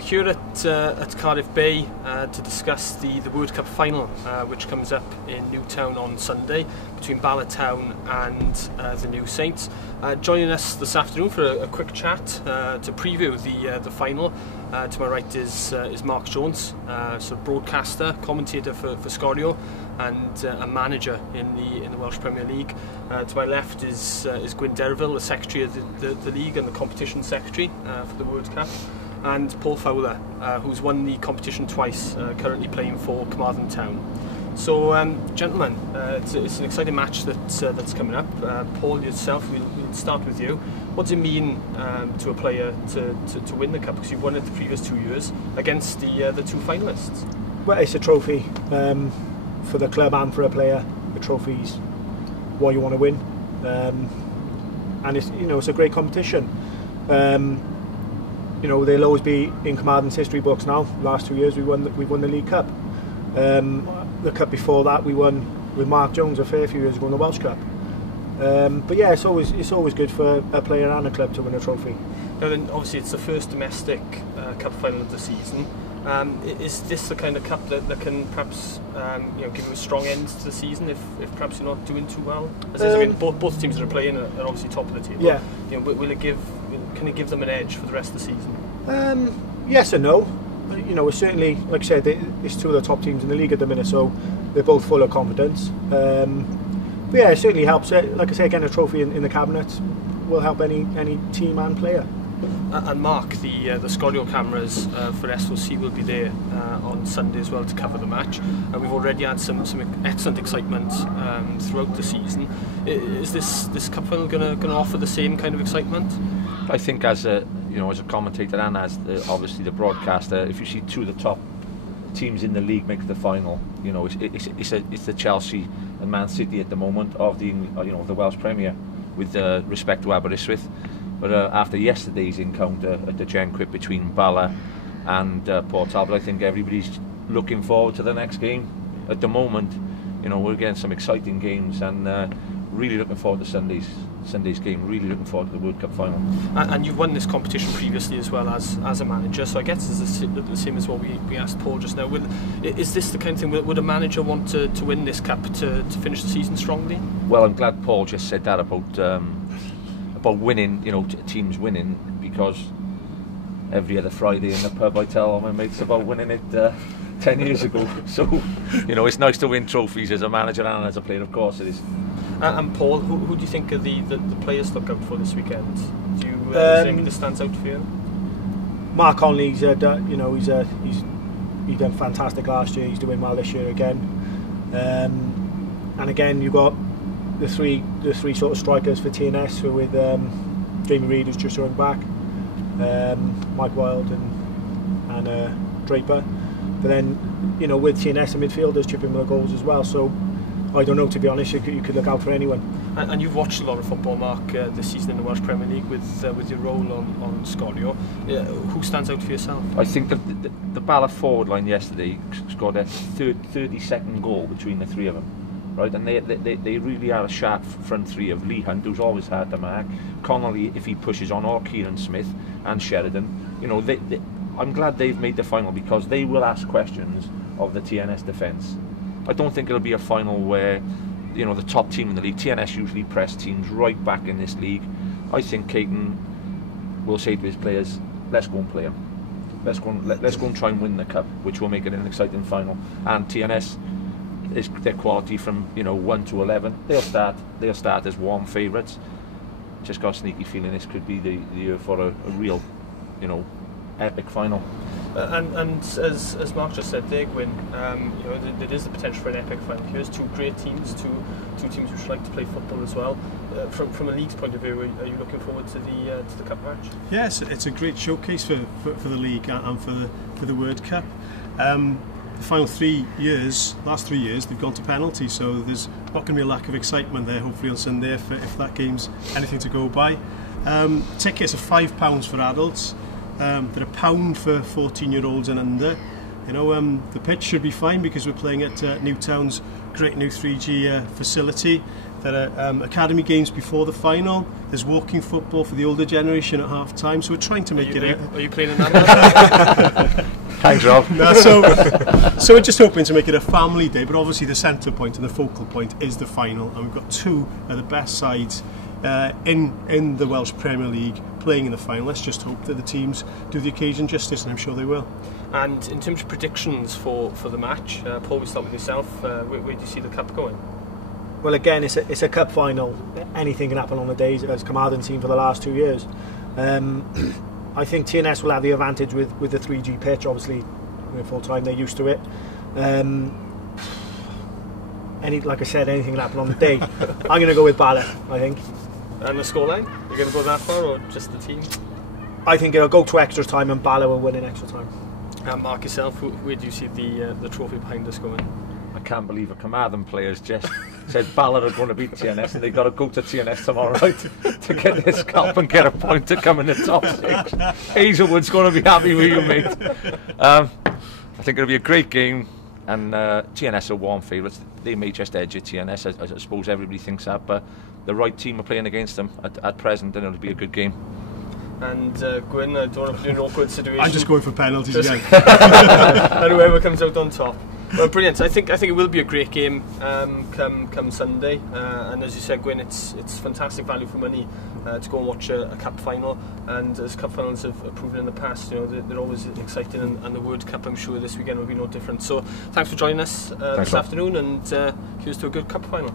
We're here at Cardiff Bay to discuss the World Cup final, which comes up in Newtown on Sunday between Bala Town and the New Saints. Joining us this afternoon for a quick chat to preview the final. To my right is Mark Jones, so broadcaster, commentator for Sgorio, and a manager in the Welsh Premier League. To my left is Gwyn, the secretary of the league and the competition secretary for the World Cup. And Paul Fowler, who's won the competition twice, currently playing for Carmarthen Town. So, gentlemen, it's an exciting match that's coming up. Paul, yourself, we'll start with you. What does it mean to a player to win the cup? Because you've won it the previous 2 years against the two finalists. Well, it's a trophy for the club and for a player. The trophy's what you want to win, and it's a great competition. They'll always be in Carmarthen's history books now. Last 2 years we won the League Cup. The cup before that we won with Mark Jones a fair few years ago in the Welsh Cup. But yeah, it's always good for a player and a club to win a trophy. Now then, obviously it's the first domestic cup final of the season. Is this the kind of cup that can perhaps give you a strong end to the season if perhaps you're not doing too well? Both teams that are playing are obviously top of the table. Yeah. Can it give them an edge for the rest of the season? Yes and no. It's certainly, like I said, it's two of the top teams in the league at the minute, so they're both full of confidence. But yeah, it certainly helps. Like I say, getting a trophy in the cabinet will help any team and player. And Mark, the Sgorio cameras for SOC will be there on Sunday as well to cover the match. We've already had some excellent excitement throughout the season. Is this cup final going to offer the same kind of excitement? I think as a commentator and as obviously the broadcaster, if you see two of the top teams in the league make the final, it's the Chelsea and Man City at the moment of the Welsh Premier, with respect to Aberystwyth. But after yesterday's encounter at the Genquip between Bala and Port Talbot, I think everybody's looking forward to the next game. At the moment, we're getting some exciting games, and really looking forward to Sunday's game. Really looking forward to the World Cup final. And you've won this competition previously as well as a manager, so I guess it's the same as what we asked Paul just now. Is this the kind of thing, would a manager want to win this cup to finish the season strongly? Well, I'm glad Paul just said that about winning, teams winning, because every other Friday in the pub I tell all my mates about winning it 10 years ago. So, it's nice to win trophies as a manager and as a player, of course it is. And Paul, who do you think are the players to look out for this weekend? Is there anything that stands out for you? Mark Conley, he done fantastic last year. He's doing well this year again. And again, you've got the three sort of strikers for TNS, who with Jamie Reid, who's just joined back, Mike Wilde and Draper. But then, with TNS and midfielders chipping with the goals as well. So I don't know, to be honest. You could look out for anyone. And you've watched a lot of football, Mark, this season in the Welsh Premier League with your role on Sgorio. Who stands out for yourself? I think the Bala forward line yesterday scored a 32nd goal between the three of them. Right, and they really are a sharp front three of Lee Hunt, who's always hard to mark, Connolly if he pushes on, or Kieran Smith and Sheridan. I'm glad they've made the final, because they will ask questions of the TNS defence. I don't think it'll be a final where the top team in the league, TNS usually press teams right back in this league. I think Caton will say to his players, let's go and play them. Let's go and try and win the cup, which will make it an exciting final. And TNS is their quality from 1 to 11. They'll start as warm favourites. Just got a sneaky feeling this could be the year for a real epic final. And as Mark just said there, Gwyn, there is the potential for an epic final. Here's two great teams, two teams which like to play football as well. From a league's point of view, are you looking forward to the cup match? Yes, it's a great showcase for the league and for the World Cup. The final last 3 years, they've gone to penalty, so there's not going to be a lack of excitement there, hopefully on Sunday, if that game's anything to go by. Tickets are £5 for adults, they're £1 for 14-year-olds and under. The pitch should be fine, because we're playing at Newtown's great new 3G facility. There are academy games before the final. There's walking football for the older generation at half time. So we're trying to make Are you playing in that? Thanks, Rob. No, so we're just hoping to make it a family day, but obviously the centre point and the focal point is the final, and we've got two of the best sides in the Welsh Premier League playing in the final. Let's just hope that the teams do the occasion justice, and I'm sure they will. And in terms of predictions for the match, Paul, we start with yourself. Where do you see the cup going? Well, again, it's a cup final. Anything can happen on the day, as Carmarthen seen for the last 2 years. I think TNS will have the advantage with the 3G pitch. Obviously, full time, they're used to it. Like I said, anything can happen on the day. I'm going to go with Bala, I think. And the scoreline? You're going to go that far, or just the team? I think it'll go to extra time, and Bala will win in extra time. And Mark, yourself, where do you see the trophy behind us going? I can't believe a Carmarthen players just said Bala are going to beat TNS, and they've got to go to TNS tomorrow night to get this scalp and get a point to come in the top 6. Hazelwood's going to be happy with you, mate. I think it'll be a great game, and TNS are warm favourites. They may just edge at TNS, I suppose everybody thinks that, but the right team are playing against them at present, and it'll be a good game. And Gwyn, I don't want to put you in an awkward situation. I'm just going for penalties again. And whoever comes out on top. Well, brilliant. I think it will be a great game come Sunday. And as you said, Gwyn, it's fantastic value for money to go and watch a cup final. And as cup finals have proven in the past, they're always exciting. And the World Cup, I'm sure, this weekend will be no different. So thanks for joining us this afternoon, and here's to a good cup final.